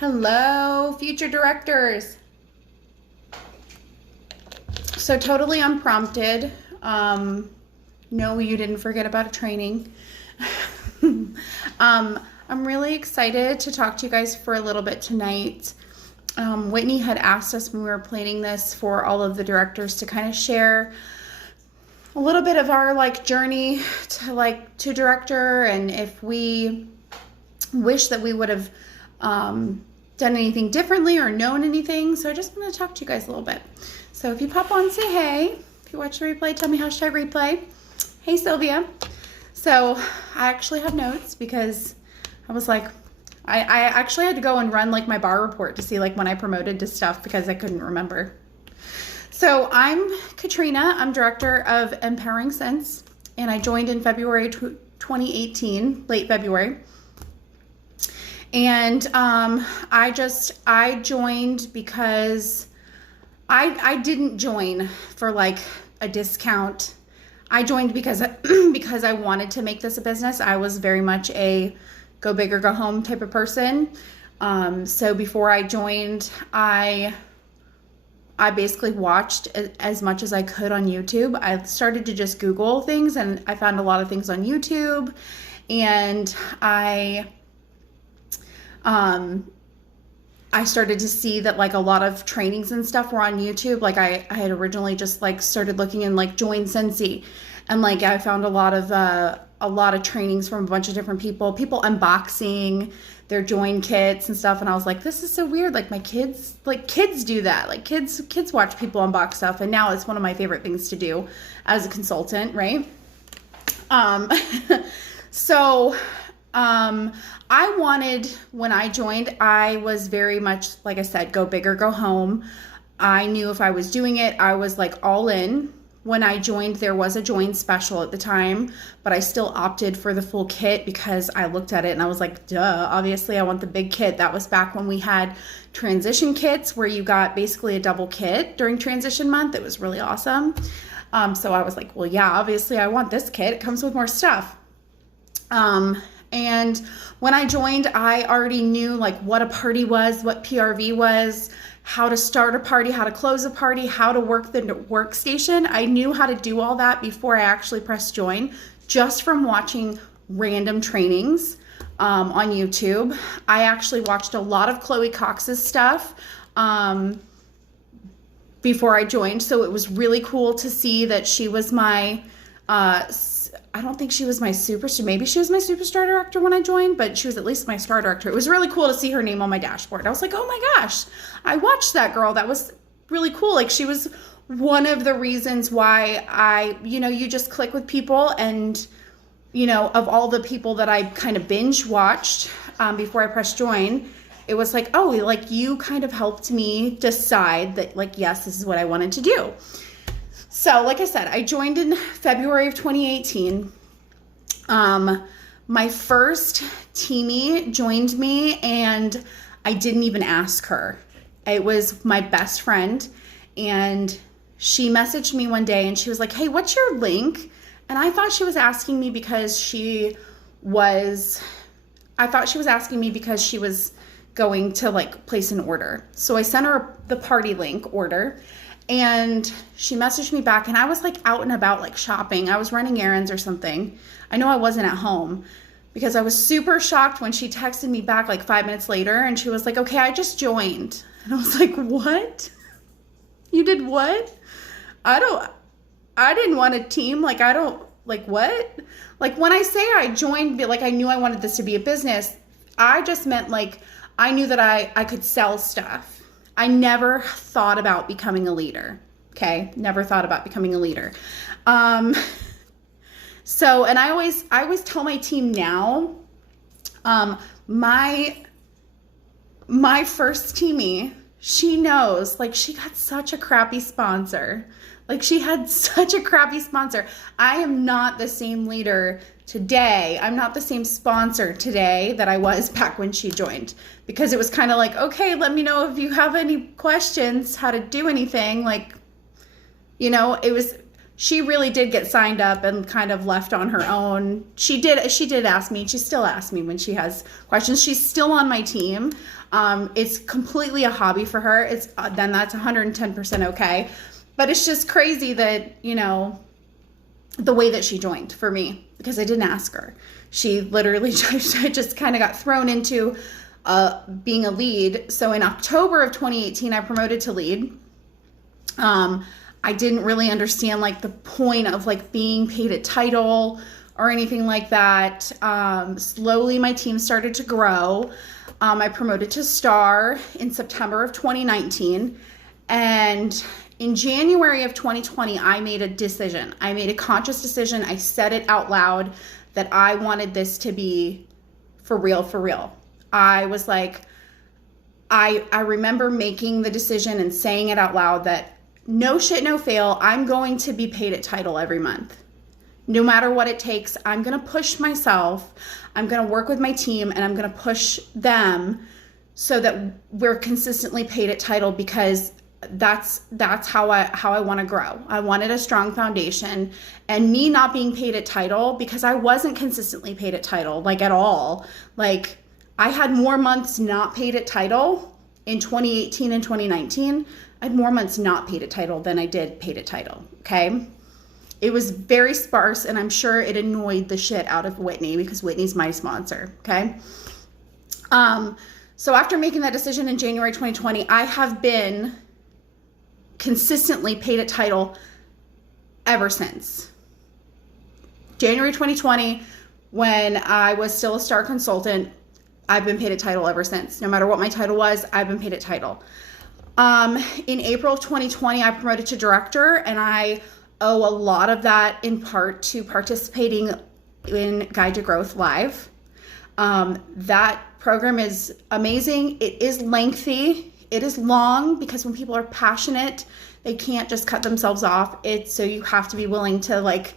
Hello, future directors. So totally unprompted. No, you didn't forget about a training. I'm really excited to talk to you guys for a little bit tonight. Whitney had asked us when we were planning this for all of the directors to kind of share a little bit of our journey to director, and if we wish that we would have done anything differently or known anything. So I just want to talk to you guys a little bit. So if you pop on, say hey. If you watch the replay, tell me #replay. Hey Sylvia. So I actually have notes because I was like, I actually had to go and run my bar report to see when I promoted to stuff because I couldn't remember. So I'm Katrina. I'm director of Empowering Sense, and I joined in February 2018, late February. And I joined because I didn't join for a discount. I joined because I wanted to make this a business. I was very much a go big or go home type of person. So before I joined, I basically watched as much as I could on YouTube. I started to just Google things, and I found a lot of things on YouTube, and I started to see that a lot of trainings and stuff were on YouTube. I had originally just started looking in Join Scentsy, and I found a lot of trainings from a bunch of different people unboxing their Join kits and stuff, and I was like, this is so weird. My kids do that. Kids watch people unbox stuff, and now it's one of my favorite things to do as a consultant, right? So I wanted, when I joined, I was very much, like I said, go big or go home. I knew if I was doing it, I was all in. When I joined, there was a Join special at the time, but I still opted for the full kit because I looked at it and I was like, duh, obviously I want the big kit. That was back when we had transition kits where you got basically a double kit during transition month. It was really awesome. So I was like, well, yeah, obviously I want this kit. It comes with more stuff. And when I joined, I already knew what a party was, what PRV was, how to start a party, how to close a party, how to work the workstation. I knew how to do all that before I actually pressed join, just from watching random trainings on YouTube. I actually watched a lot of Chloe Cox's stuff before I joined, so it was really cool to see that she was my I don't think she was my superstar. Maybe she was my superstar director when I joined, but she was at least my star director. It was really cool to see her name on my dashboard. I was like, oh my gosh, I watched that girl. That was really cool. She was one of the reasons why you just click with people, and, of all the people that I kind of binge watched before I pressed join, it was you kind of helped me decide that, yes, this is what I wanted to do. So, like I said, I joined in February of 2018. My first teamie joined me, and I didn't even ask her. It was my best friend, and she messaged me one day, and she was like, hey, what's your link? And I thought she was asking me because she was going to place an order. So I sent her the party link order. And she messaged me back, and I was out and about shopping. I was running errands or something. I know I wasn't at home because I was super shocked when she texted me back 5 minutes later, and she was like, okay, I just joined. And I was like, what? You did what? I didn't want a team. What? When I say I joined, I knew I wanted this to be a business, I just meant I knew that I could sell stuff. I never thought about becoming a leader. Okay. Never thought about becoming a leader. So, and I always tell my team now, my first teamie, she knows, she got such a crappy sponsor. She had such a crappy sponsor. I am not the same leader today. I'm not the same sponsor today that I was back when she joined, because it was kind of okay, let me know if you have any questions, how to do anything. It was she really did get signed up and kind of left on her own. She did ask me, she still asks me when she has questions. She's still on my team. It's completely a hobby for her. Then that's 110% okay. But it's just crazy that, you know, the way that she joined for me, because I didn't ask her. She literally just kind of got thrown into being a lead. So in October of 2018, I promoted to lead. I didn't really understand like the point of like being paid at title or anything like that. Slowly my team started to grow. I promoted to star in September of 2019. And in January of 2020, I made a decision. I made a conscious decision. I said it out loud that I wanted this to be for real, for real. I was like, I remember making the decision and saying it out loud that no shit, no fail, I'm going to be paid at title every month. No matter what it takes, I'm going to push myself. I'm going to work with my team and I'm going to push them so that we're consistently paid at title, because that's how I want to grow. I wanted a strong foundation, and me not being paid at title, because I wasn't consistently paid at title, like at all. Like I had more months not paid at title in 2018 and 2019. I had more months not paid at title than I did paid at title. Okay. It was very sparse, and I'm sure it annoyed the shit out of Whitney, because Whitney's my sponsor. Okay. So after making that decision in January 2020, I have been consistently paid at title ever since. January 2020, when I was still a star consultant, I've been paid at title ever since. No matter what my title was, I've been paid at title. In April of 2020, I promoted to director, and I owe a lot of that in part to participating in Guide to Growth Live. That program is amazing. It is lengthy. It is long, because when people are passionate, they can't just cut themselves off. So you have to be willing to like,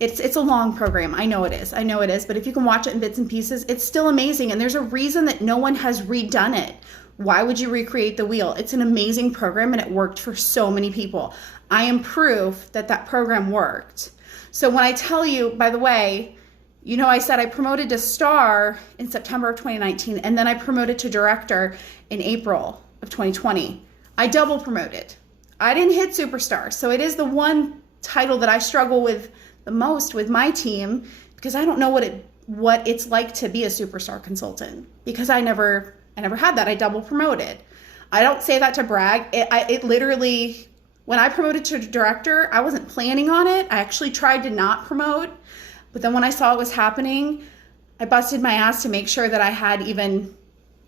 it's a long program. I know it is, but if you can watch it in bits and pieces, it's still amazing. And there's a reason that no one has redone it. Why would you recreate the wheel? It's an amazing program, and it worked for so many people. I am proof that that program worked. So when I tell you, by the way, you know, I said I promoted to star in September of 2019, and then I promoted to director in April of 2020. I double promoted. I didn't hit superstar. So it is the one title that I struggle with the most with my team, because I don't know what it's like to be a superstar consultant, because I never had that. I double promoted. I don't say that to brag. It literally, when I promoted to director, I wasn't planning on it. I actually tried to not promote, but then when I saw it was happening, I busted my ass to make sure that I had even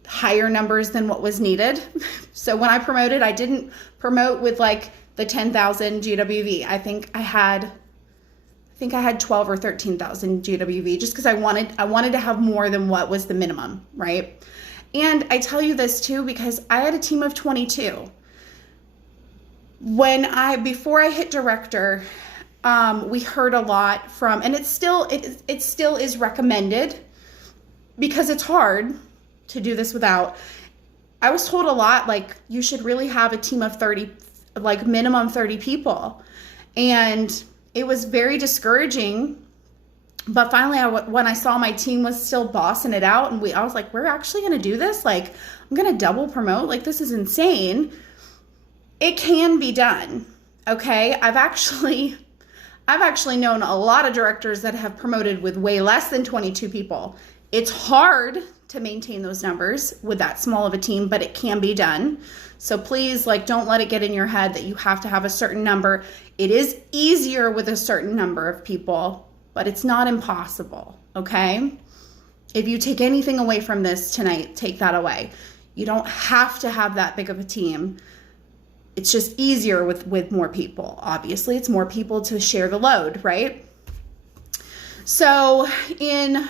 higher numbers than what was needed. So when I promoted, I didn't promote with like the 10,000 GWV. I think I had 12 or 13,000 GWV, just because I wanted to have more than what was the minimum, right? And I tell you this too, because I had a team of 22. Before I hit director, we heard a lot from, and it still is recommended, because it's hard to do this without. I was told a lot, like, you should really have a team of 30, like minimum 30 people. And it was very discouraging. But finally, when I saw my team was still bossing it out, and I was like, we're actually going to do this? Like, I'm going to double promote? Like, this is insane. It can be done. Okay. I've actually known a lot of directors that have promoted with way less than 22 people. It's hard to maintain those numbers with that small of a team, but it can be done. So please, like, don't let it get in your head that you have to have a certain number. It is easier with a certain number of people, but it's not impossible. Okay. If you take anything away from this tonight, take that away. You don't have to have that big of a team. It's just easier with more people. Obviously, it's more people to share the load, right? So in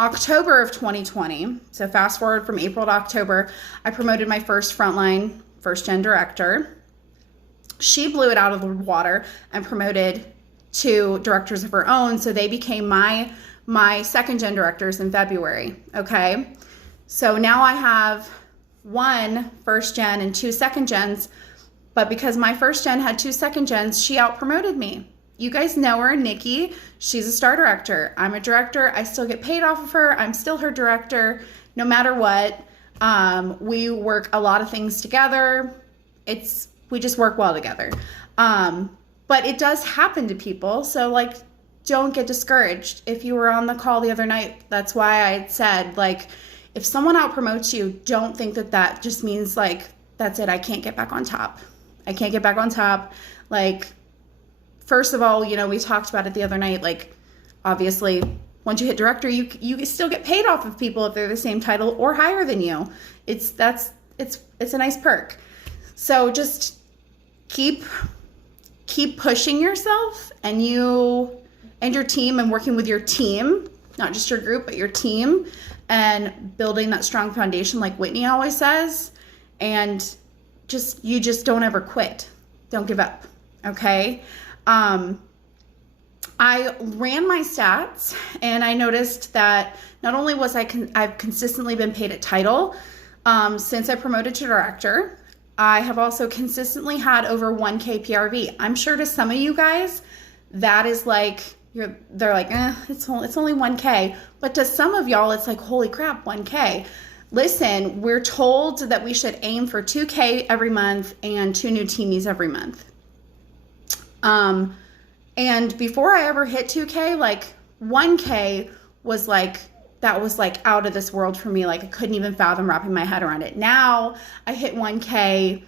October of 2020, so fast forward from April to October, I promoted my first frontline, first gen director. She blew it out of the water and promoted to directors of her own. So they became my second gen directors in February. Okay. So now I have 1 first gen and 2 second gens, But because my first gen had 2 second gens, she out promoted me. You guys know her, Nikki. She's a star director. I'm a director. I still get paid off of her. I'm still her director, no matter what. We work a lot of things together. We just work well together. But it does happen to people. So like, don't get discouraged. If you were on the call the other night, that's why I said, like, if someone out promotes you, don't think that that just means like, that's it. I can't get back on top. I can't get back on top. Like, first of all, we talked about it the other night. Like, obviously, once you hit director, you still get paid off of people if they're the same title or higher than you. It's a nice perk. So just keep pushing yourself, and you and your team, and working with your team, not just your group, but your team, and building that strong foundation, like Whitney always says. And you just don't ever quit. Don't give up. Okay. I ran my stats, and I noticed that not only was I've consistently been paid at title since I promoted to director, I have also consistently had over 1K PRV. I'm sure to some of you guys, that is like, they're like, it's only 1K. But to some of y'all, it's like, holy crap, 1K. Listen, we're told that we should aim for 2K every month and 2 new teamies every month. And before I ever hit 2K, like 1K was like, that was like out of this world for me. Like, I couldn't even fathom wrapping my head around it. Now I hit 1K.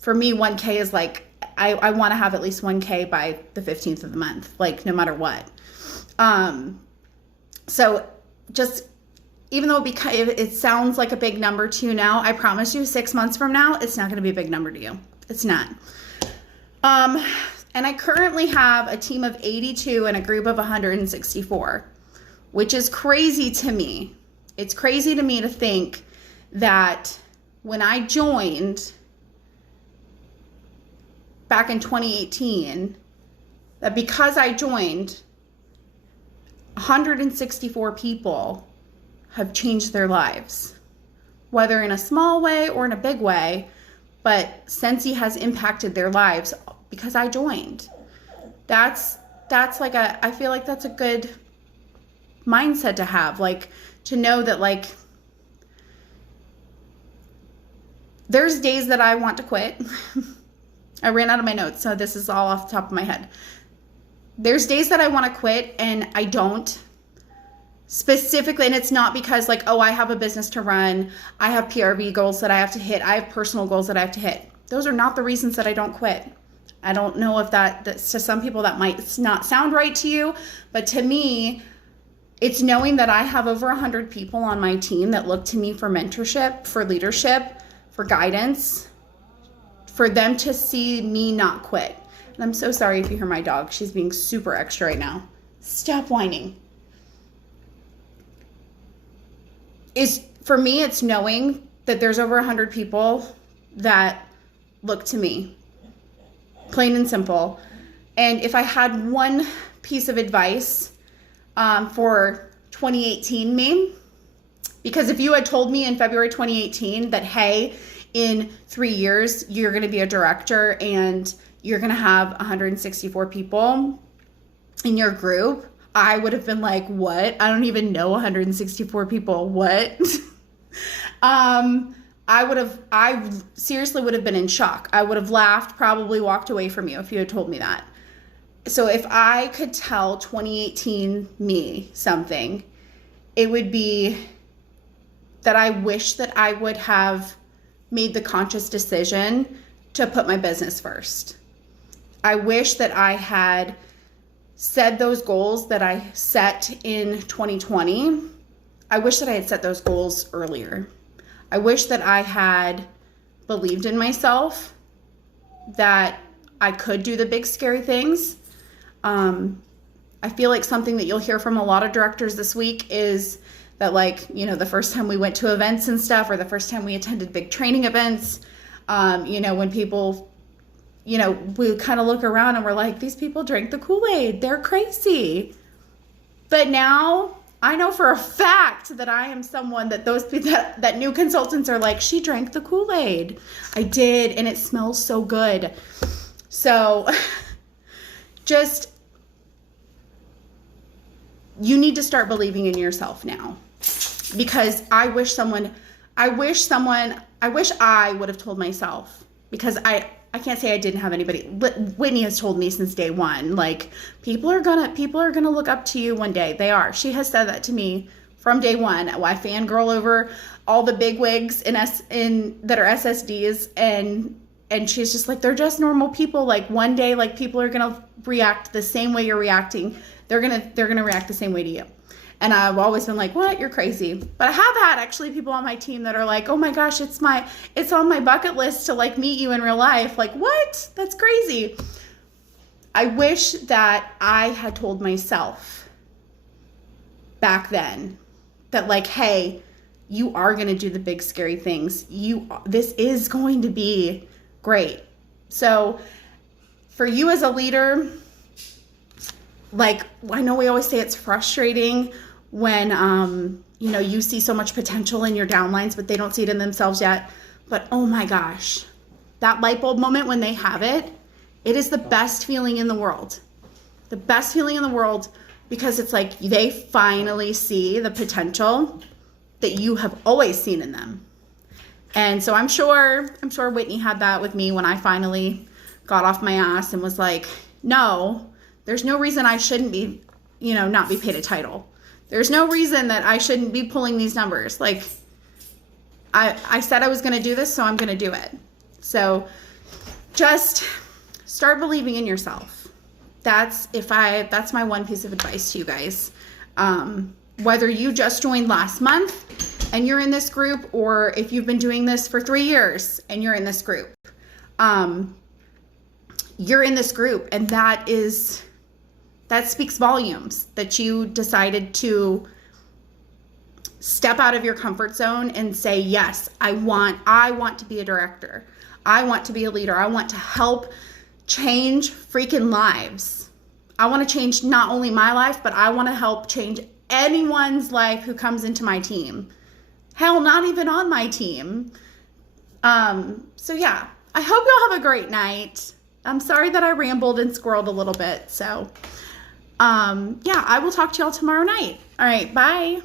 For me, 1K is like, I want to have at least 1K by the 15th of the month, like no matter what. So just, even though it sounds like a big number to you now, I promise you 6 months from now, it's not going to be a big number to you. It's not. And I currently have a team of 82 and a group of 164, which is crazy to me. It's crazy to me to think that when I joined back in 2018, that because I joined, 164 people have changed their lives, whether in a small way or in a big way, but Scentsy has impacted their lives because I joined. That's like I feel like that's a good mindset to have, like, to know that, like, there's days that I want to quit. I ran out of my notes, so this is all off the top of my head. There's days that I want to quit and I don't. Specifically, and it's not because, like, oh, I have a business to run, I have PRV goals that I have to hit, I have personal goals that I have to hit. Those are not the reasons that I don't quit. I don't know if that's to some people that might not sound right to you, but to me, it's knowing that I have over 100 people on my team that look to me for mentorship, for leadership, for guidance, for them to see me not quit. And I'm so sorry if you hear my dog. She's being super extra right now. Stop whining. For me, it's knowing that there's over 100 people that look to me, plain and simple. And if I had one piece of advice for 2018 me, because if you had told me in February 2018 that, hey, in 3 years, you're going to be a director and you're going to have 164 people in your group, I would have been like, what? I don't even know 164 people. What? I seriously would have been in shock. I would have laughed, probably walked away from you if you had told me that. So if I could tell 2018 me something, it would be that I wish that I would have made the conscious decision to put my business first. I wish that I had said those goals that I set in 2020. I wish that I had set those goals earlier. I wish that I had believed in myself, that I could do the big scary things. I feel like something that you'll hear from a lot of directors this week is that, like, you know, the first time we went to events and stuff, or the first time we attended big training events, when people, we kind of look around and we're like, these people drank the Kool-Aid. They're crazy. But now I know for a fact that I am someone that that new consultants are like, she drank the Kool-Aid. I did, and it smells so good. So just, you need to start believing in yourself now, because I wish I would have told myself, because I can't say I didn't have anybody. Whitney has told me since day one, like, people are gonna look up to you one day. They are. She has said that to me from day one. I fangirl over all the big wigs that are SSDs, and she's just like, they're just normal people. Like, one day, like, people are gonna react the same way you're reacting. They're gonna react the same way to you. And I've always been like, what? You're crazy. But I have had actually people on my team that are like, oh my gosh, it's on my bucket list to like meet you in real life. Like, what? That's crazy. I wish that I had told myself back then that, like, hey, you are going to do the big scary things. This is going to be great. So for you as a leader, like, I know we always say it's frustrating when, you see so much potential in your downlines, but they don't see it in themselves yet. But oh my gosh, that light bulb moment when they have it is the best feeling in the world. The best feeling in the world, because it's like they finally see the potential that you have always seen in them. And so I'm sure Whitney had that with me when I finally got off my ass and was like, no, there's no reason I shouldn't be, not be paid a title. There's no reason that I shouldn't be pulling these numbers. Like, I said I was going to do this, so I'm going to do it. So just start believing in yourself. That's my one piece of advice to you guys. Whether you just joined last month and you're in this group, or if you've been doing this for 3 years and you're in this group, you're in this group, and that speaks volumes that you decided to step out of your comfort zone and say, yes, I want to be a director. I want to be a leader. I want to help change freaking lives. I want to change not only my life, but I want to help change anyone's life who comes into my team. Hell, not even on my team. So yeah, I hope y'all have a great night. I'm sorry that I rambled and squirreled a little bit. So, I will talk to y'all tomorrow night. All right, bye.